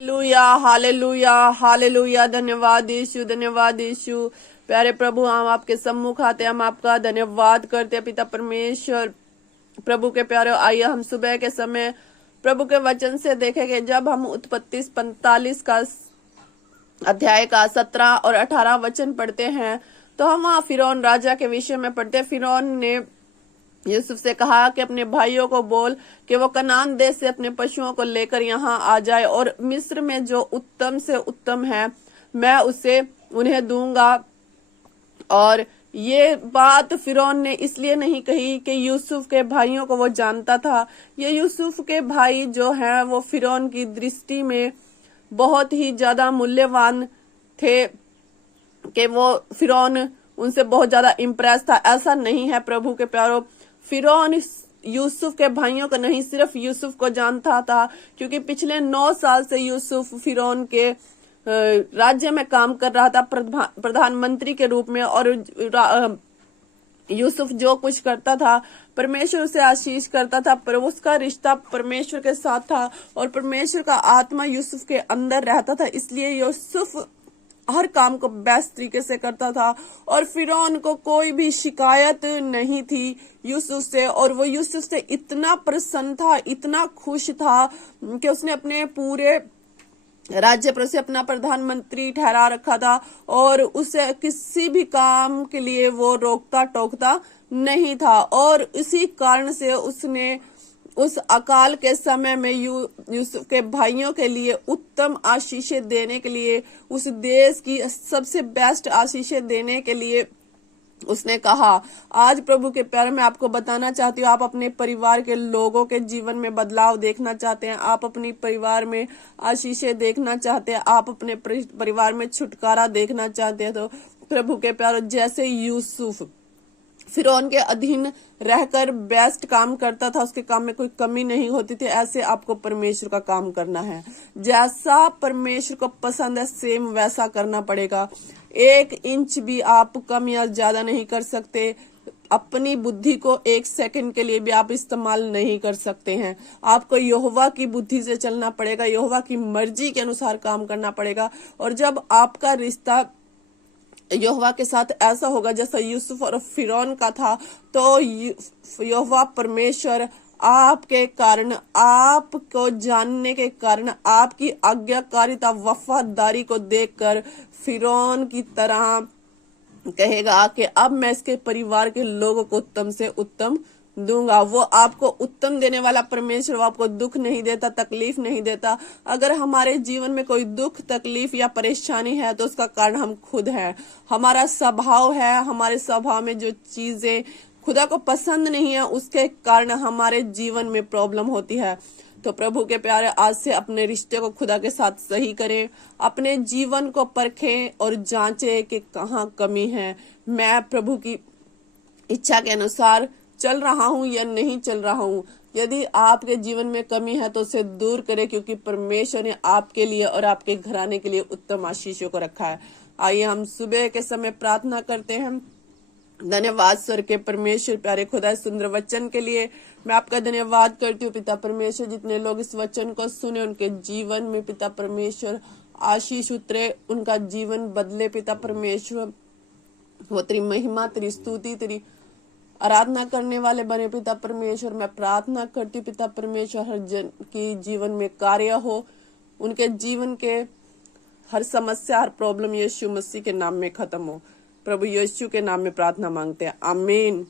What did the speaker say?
Hallelujah, hallelujah, hallelujah. धन्यवाद यीशु, धन्यवाद यीशु। प्यारे प्रभु, हम आपके सम्मुख आते हैं, हम आपका धन्यवाद करते हैं पिता परमेश्वर। प्रभु के प्यारे, आइए हम सुबह के समय प्रभु के वचन से देखेंगे। जब हम उत्पत्ति 45 का अध्याय का 17 और 18 वचन पढ़ते हैं तो हम वहाँ फिरौन राजा के विषय में पढ़ते हैं। फिरौन ने यूसुफ से कहा कि अपने भाइयों को बोल कि वो कनान देश से अपने पशुओं को लेकर यहाँ आ जाए और मिस्र में जो उत्तम से उत्तम है मैं उसे उन्हें दूंगा। और ये बात फिरौन ने इसलिए नहीं कही कि यूसुफ के भाइयों को वो जानता था। ये यूसुफ के भाई जो हैं वो फिरौन की दृष्टि में बहुत ही ज्यादा मूल्यवान थे कि वो फिरौन उनसे बहुत ज्यादा इम्प्रेस था। ऐसा नहीं है प्रभु के प्यारो। फिरौन यूसुफ के भाइयों को नहीं, सिर्फ यूसुफ को जानता था, क्योंकि पिछले 9 साल से यूसुफ फिरौन के राज्य में काम कर रहा था प्रधानमंत्री के रूप में। और यूसुफ जो कुछ करता था परमेश्वर उसे आशीष करता था, पर उसका रिश्ता परमेश्वर के साथ था और परमेश्वर का आत्मा यूसुफ के अंदर रहता था। इसलिए यूसुफ हर काम को बेस्ट तरीके से करता था और फिरौन को कोई भी शिकायत नहीं थी यूसुफ से। और वो यूसुफ से इतना प्रसन्न था, इतना खुश था कि उसने अपने पूरे राज्य पर उसे अपना प्रधानमंत्री ठहरा रखा था और उसे किसी भी काम के लिए वो रोकता टोकता नहीं था। और इसी कारण से उसने उस अकाल के समय में यूसुफ के भाइयों के लिए उत्तम आशीषें देने के लिए, उस देश की सबसे बेस्ट आशीषें देने के लिए उसने कहा। आज प्रभु के प्यारे में आपको बताना चाहती हूँ, आप अपने परिवार के लोगों के जीवन में बदलाव देखना चाहते हैं, आप अपनी परिवार में आशीषें देखना चाहते हैं, आप अपने परिवार में छुटकारा देखना चाहते हैं, तो प्रभु के प्यारे जैसे यूसुफ फिरौन के अधीन रहकर बेस्ट काम करता था, उसके काम में कोई कमी नहीं होती थी, ऐसे आपको परमेश्वर का काम करना है। जैसा परमेश्वर को पसंद है सेम वैसा करना पड़ेगा। 1 इंच भी आप कम या ज्यादा नहीं कर सकते। अपनी बुद्धि को 1 सेकंड के लिए भी आप इस्तेमाल नहीं कर सकते हैं। आपको यहोवा की बुद्धि से चलना पड़ेगा, यहोवा की मर्जी के अनुसार काम करना पड़ेगा। और जब आपका रिश्ता यहोवा के साथ ऐसा होगा जैसा यूसुफ और फिरौन का था, तो यहोवा परमेश्वर आपके कारण, आपको जानने के कारण, आपकी आज्ञाकारिता वफादारी को देखकर फिरौन की तरह कहेगा कि अब मैं इसके परिवार के लोगों को उत्तम से उत्तम दूंगा। वो आपको उत्तम देने वाला परमेश्वर, वो आपको दुख नहीं देता, तकलीफ नहीं देता। अगर हमारे जीवन में कोई दुख तकलीफ या परेशानी है तो उसका कारण हम खुद हैं। हमारा स्वभाव है, हमारे स्वभाव में जो चीजें खुदा को पसंद नहीं है उसके कारण हमारे जीवन में प्रॉब्लम होती है। तो प्रभु के प्यारे, आज से अपने रिश्ते को खुदा के साथ सही करें, अपने जीवन को परखें और जांचें कि कहाँ कमी है, मैं प्रभु की इच्छा के अनुसार चल रहा हूं या नहीं चल रहा हूं। यदि आपके जीवन में कमी है तो उसे दूर करें, क्योंकि परमेश्वर ने आपके लिए और आपके घराने के लिए उत्तम आशीषों को रखा है। आइए हम सुबह के समय प्रार्थना करते हैं। धन्यवाद स्वर के परमेश्वर, प्यारे खुदा सुंदर वचन के लिए मैं आपका धन्यवाद करती हूँ पिता परमेश्वर। जितने लोग इस वचन को सुने उनके जीवन में पिता परमेश्वर आशीष उतरे, उनका जीवन बदले पिता परमेश्वर। वो तेरी महिमा, तेरी स्तुति, तेरी आराधना करने वाले बने पिता परमेश्वर। मैं प्रार्थना करती हूँ पिता परमेश्वर, हर जन की जीवन में कार्य हो, उनके जीवन के हर समस्या, हर प्रॉब्लम यीशु मसीह के नाम में खत्म हो। प्रभु यीशु के नाम में प्रार्थना मांगते हैं, आमीन।